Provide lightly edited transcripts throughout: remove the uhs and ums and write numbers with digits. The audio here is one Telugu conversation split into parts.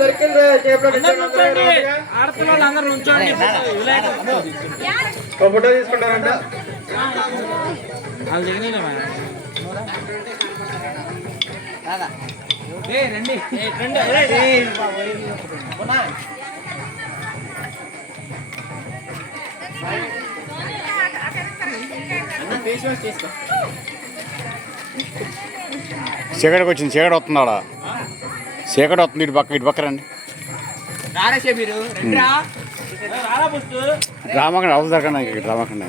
సర్కిల్ ఆడపిల్లలు అందరూ నుంచోండి. ఫోటో తీసుకుంటారంట వాళ్ళు దిగనే రండి చీకటికి వచ్చింది, చీకటి వస్తుంది. ఆడ చీకటి వస్తుంది. ఇటు పక్క రండి. రామకండి అవసరం దొరకండి. ఇక్కడ రామకండి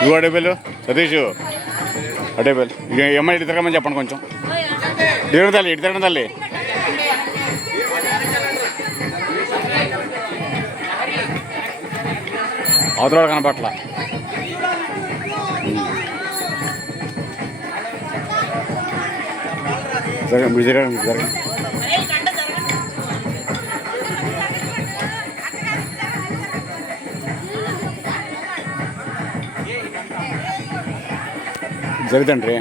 నువ్వు అడేబెల్లు సతీష్ అడేబెల్ ఏమన్నా ఇటు తిరగమని చెప్పండి. కొంచెం ఇటు తిరగడం తల్లి. అవతల కనపట్ల మీరు జరగండి. జరుగుతండి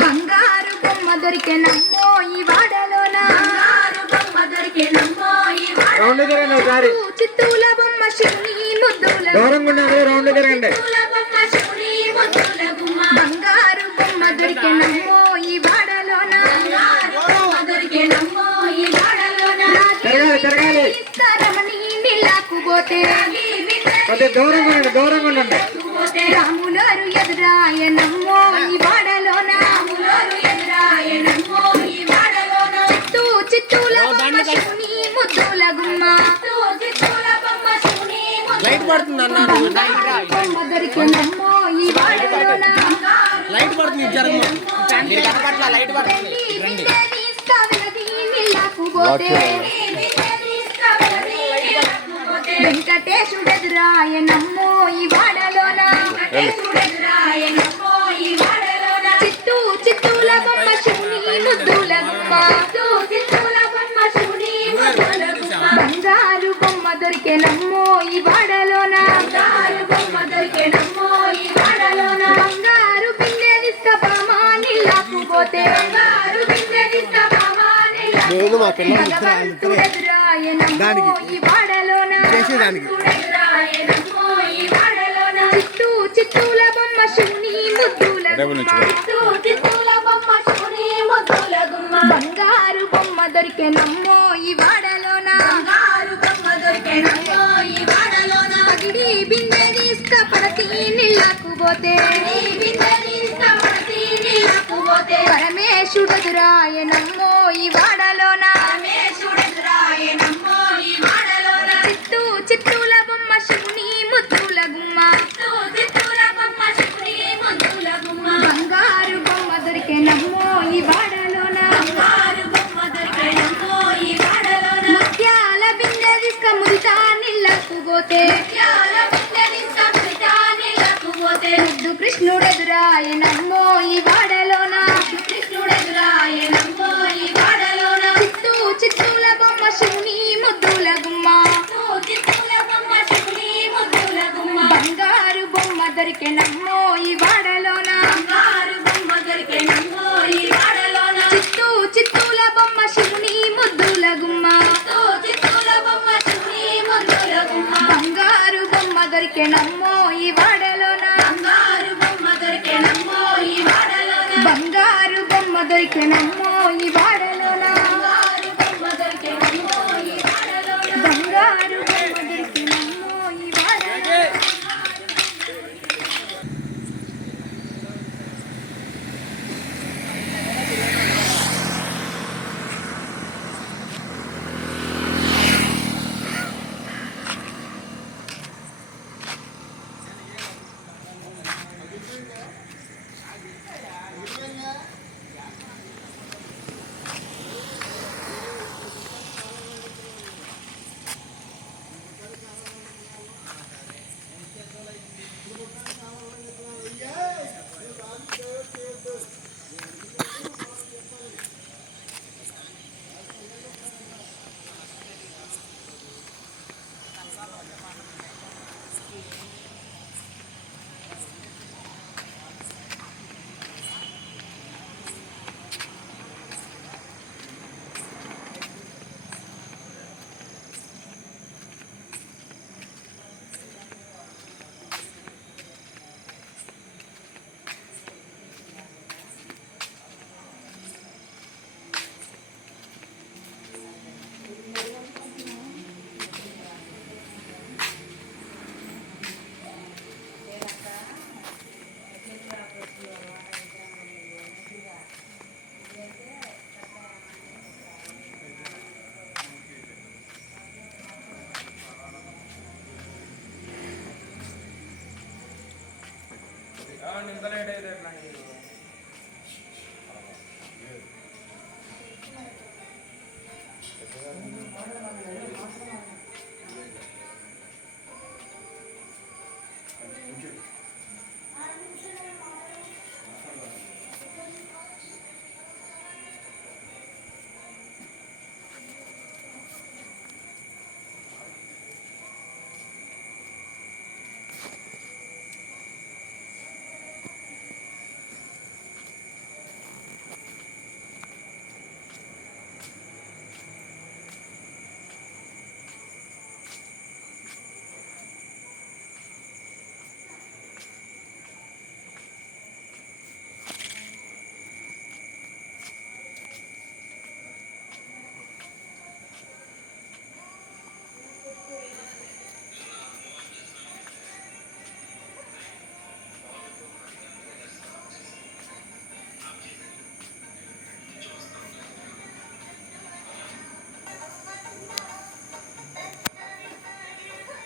బంగారు బొమ్మ దొరికెనమ్మో ఈ వాడలోన, చిత్తూల బొమ్మ శివుని ముద్దుల బంగారు బొమ్మ దొరికెనమ్మో ఈ వాడలోన, రమణి నీళ్ళకు పోతే రాములారు ఎదురాయనమ్మో ఈ వాడలోన, చిత్తూల బొమ్మ శివుని ముద్దుల గుమ్మ దొరికెనమ్మో ఈ వాడలోన, నీళ్ళకు పోతే వెంకటేశుడెదురాయనమ్మో ఈ వాడలోన, చిత్తూల బొమ్మ శివుని ముద్దుల గుమ్మ బంగారు బొమ్మ దొరికెనమ్మో ఈ వాడలోన, బంగారు బిందె తీసుకపోమా నీళ్ళకు పోతే ఎదురాయనమ్మో ఈ వాడలోన, చిత్తూల బొమ్మ శివుని ముద్దుల బంగారు బొమ్మ దొరికెనమ్మో ఈ వాడలోన, పగిడి బిందె తీసుకపోతే నీళ్ళకు పోతే పరమేశుడెదురాయనమ్మో ఈ వాడలోన, చిత్తూల బొమ్మ శివుని ముద్దుల గుమ్మ బంగారు బొమ్మ దొరికెనమ్మో ఈ వాడలోన, ముత్యాల బిందె తీసుకముదితా నీళ్ళకు పోతే ముద్దు కృష్ణుడెదురాయనమ్మో ఈ వాడలోన, చిత్తూల బొమ్మ శివుని ముద్దుల గుమ్మ బంగారు బొమ్మ దొరికెనమ్మో ఈ వాడలోన, చిత్తూల బొమ్మ శివుని ముద్దుల గుమ్మ బంగారు బొమ్మ దొరికెనమ్మో ఈ వాడలోన, బంగారు బొమ్మ దొరికెనమ్మో ఈ వాడలోన, బంగారు బొమ్మ దొరికెనమ్మో ఈ వాడలోన. ఇంత లేట్ అయితే ఎట్లా నీకు?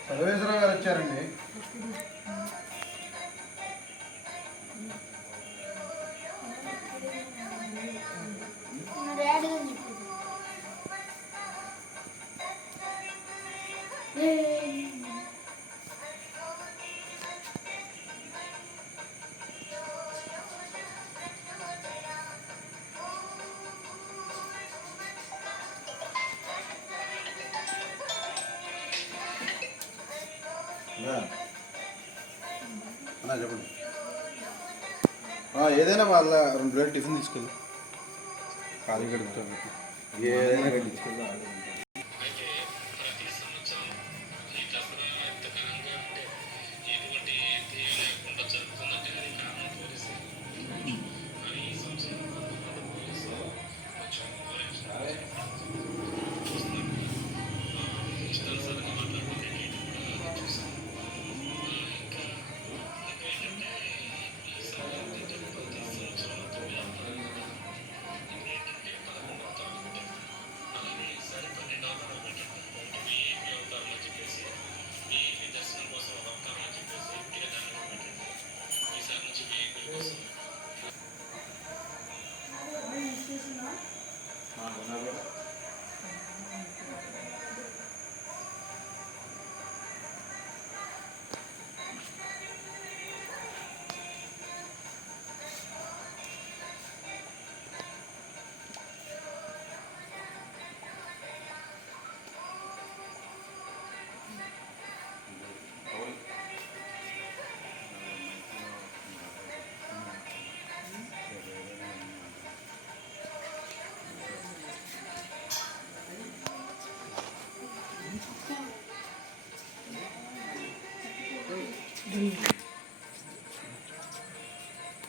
సర్వేశ్వరరావు గారు వచ్చారండి. అన్నా చెప్పండి. ఏదైనా వాళ్ళ 2 ప్లేట్ టిఫిన్ తీసుకెళ్ళి ఖాళీ గడుపుతాను. ఏదైనా తీసుకెళ్ళి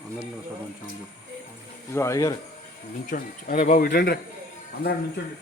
అందరిలో సార్ కొంచెం చెప్పు. ఇగో అయ్యారు నించోండి. అరే బాబు ఇటండి రే, అందరూ నించోండి.